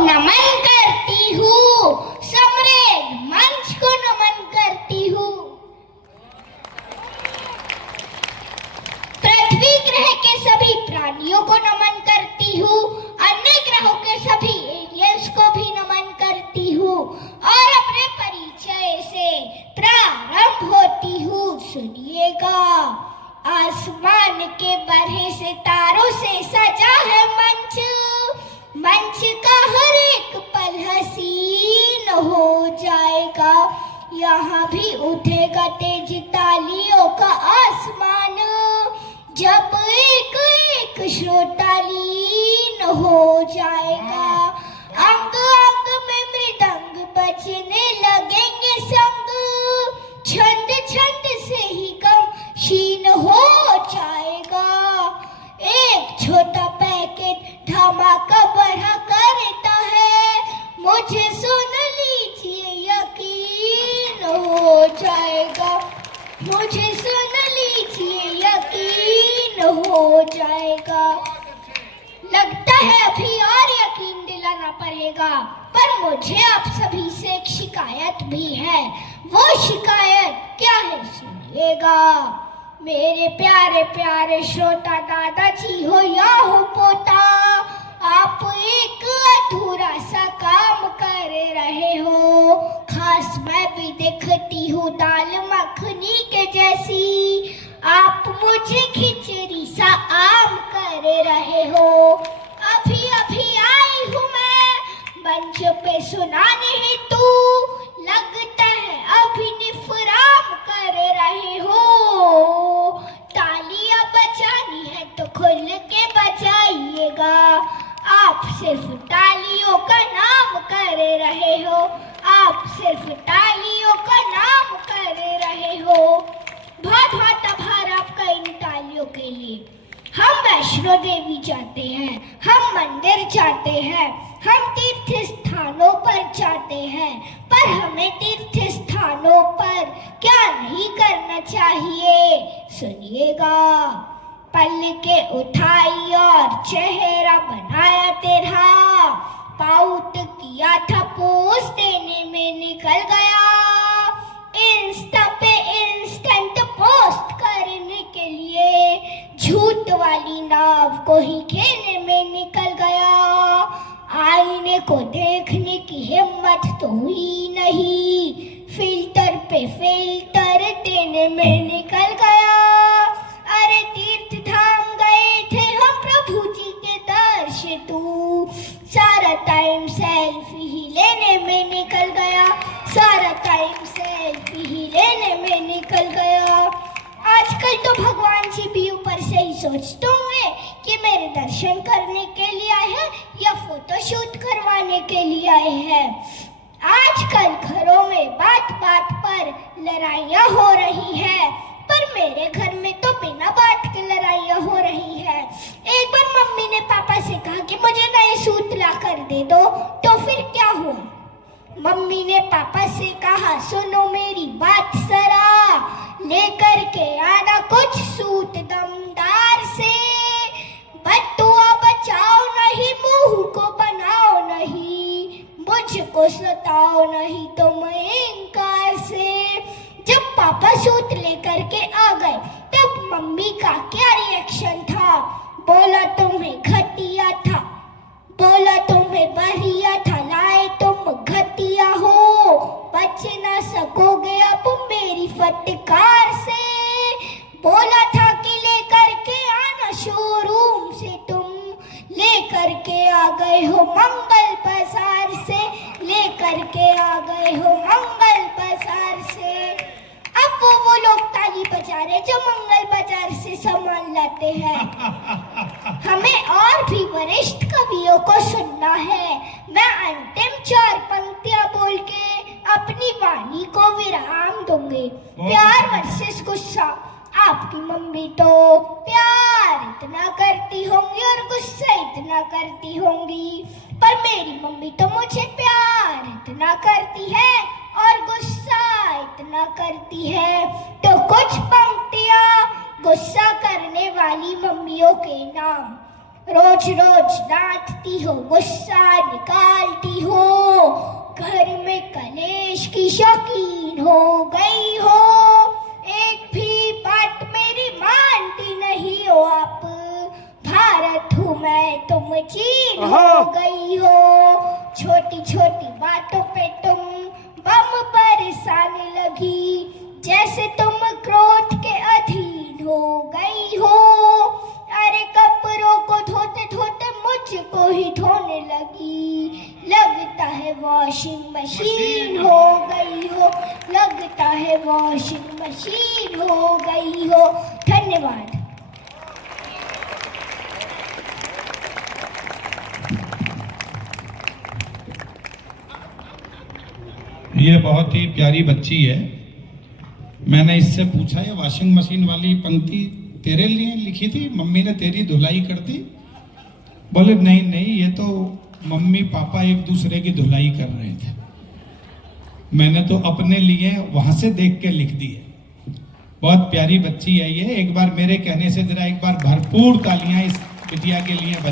नमन करती हूँ, समृद्ध मंच को नमन करती हूँ। पृथ्वी ग्रह के सभी प्राणियों को नमन करती हूँ, अन्य ग्रहों के सभी एलियंस को भी नमन करती हूँ और अपने परिचय से प्रारंभ होती हूँ। सुनिएगा, आसमान के बढ़े सितारों से सजा है मंच, मंच का हर एक पल हसीन हो जाएगा। यहाँ भी उठेगा तेज तालियों का आसमान, जब एक एक श्रोता लीन हो जाएगा। अंग अंग में मृदंग बजने लगेंगे संग, छंद छंद से ही गम क्षीण हो जाएगा। एक छोटा पैकेट धमाका बढ़ा करता है, मुझे सुन लीजिए यकीन हो जाएगा, मुझे सुन लीजिए यकीन हो जाएगा। लगता है अभी और यकीन दिलाना पड़ेगा, पर मुझे आप सभी से एक शिकायत भी है। वो शिकायत क्या है सुनिएगा। मेरे प्यारे प्यारे श्रोता, दादाजी हो या हो पोता, आप एक अधूरा सा काम कर रहे हो। खास मैं भी दिखती हूँ दाल मखनी के जैसी, आप मुझे खिचड़ी सा आम कर रहे हो। अभी अभी आई हूँ मैं मंच पे सुनाने हेतु, लगता है अभी निफराम कर रहे हो। तालियां बजानी है तो खुल के बजाइएगा, आप सिर्फ तालियों का नाम कर रहे हो, आप सिर्फ तालियों का नाम कर रहे हो। बहुत बहुत आभार आपका इन तालियों के लिए। हम वैष्णो देवी जाते हैं, हम मंदिर जाते हैं, हम तीर्थ स्थानों पर जाते हैं, पर हमें तीर्थ स्थानों पर क्या नहीं करना चाहिए सुनिएगा। पल के उठाई और चेहरा बनाया तेरा, पाउट किया था पोस्ट देने में निकल गया। इंस्टा पे इंस्टेंट पोस्ट करने के लिए झूठ वाली नाव को ही खेने में निकल गया। आईने को देखने की हिम्मत तो हुई नहीं, फिल्टर पे फिल्टर देने में निकल गया। अरे तीर्थ धाम गए थे हम प्रभु जी के दर्शन तू, सारा टाइम सेल्फी ही लेने में निकल गया, सारा टाइम सेल्फी ही लेने में निकल गया। आजकल तो भगवान जी भी ऊपर से ही सोचते होंगे कि मेरे दर्शन करने के लिए आए हैं या फोटो शूट करवाने के लिए आए हैं। आजकल घरों में बात बात पर लड़ाइयाँ हो रही हैं, पर मेरे घर में तो बिना बात के लड़ाइयाँ हो रही है। एक बार मम्मी ने पापा से कहा कि मुझे नए सूट ला कर दे दो, तो फिर क्या हुआ? मम्मी ने पापा से कहा सुनो मेरी बात जरा, लेकर के आना कुछ सूट दमदार से, बटुआ बचाओ नहीं, मुंह को बनाओ नहीं, मुझको सताओ नहीं तुम इंकार से। जब पापा सूट लेकर के आ गए तब मम्मी का क्या रिएक्शन था? बोला तुम्हें घटिया था, बोला तुम्हें बढ़िया था, लाए तुम घटिया हो, बच ना सकोगे अब मेरी फटकार से। बोला था कि लेकर के आना शोरूम से, तुम लेकर के आ गए हो मंगल बाजार से, लेकर के आ गए हो मंगल बाजार से। अब वो लोग ताली बजा रहे जो मंगल बाजार से सामान लाते हैं। हमें और भी वरिष्ठ कवियों को सुनना है। मैं अंतिम 4 पंक्तियां बोल के अपनी वाणी को विराम दूंगी। प्यार वर्सेस गुस्सा। आपकी मम्मी तो प्यार इतना करती होंगी और गुस्सा इतना करती होंगी, पर मेरी मम्मी तो मुझे प्यार इतना करती है और गुस्सा इतना करती है। तो कुछ पंक्तियां गुस्सा करने वाली मम्मियों के नाम। रोज रोज डांटती हो, गुस्सा निकाल कलेश की शौकीन हो गई हो, एक भी बात मेरी मानती नहीं हो आप। भारत हूँ मैं तुम चीन हो गई हो, छोटी छोटी बातों पे तुम बम बरसाने लगी, जैसे तुम क्रोध के अधीन हो गई हो। अरे कपड़ों को धोते धोते मुझको ही धोने लगी, लगता है वॉशिंग मशीन हो गई हो, लगता है वॉशिंग मशीन हो गई हो। धन्यवाद। ये बहुत ही प्यारी बच्ची है। मैंने इससे पूछा ये वॉशिंग मशीन वाली पंक्ति तेरे लिए लिखी थी, मम्मी ने तेरी धुलाई कर दी? बोले नहीं नहीं, ये तो मम्मी पापा एक दूसरे की धुलाई कर रहे थे, मैंने तो अपने लिए वहां से देख के लिख दी है। बहुत प्यारी बच्ची है ये। एक बार मेरे कहने से जरा एक बार भरपूर तालियां इस बिटिया के लिए